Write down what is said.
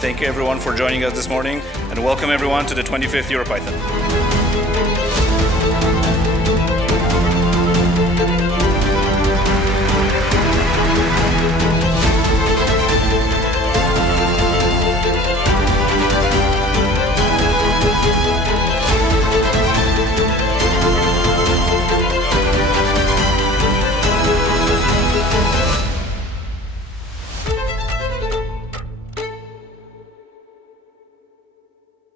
Thank you everyone for joining us this morning, and welcome everyone to the 25th EuroPython.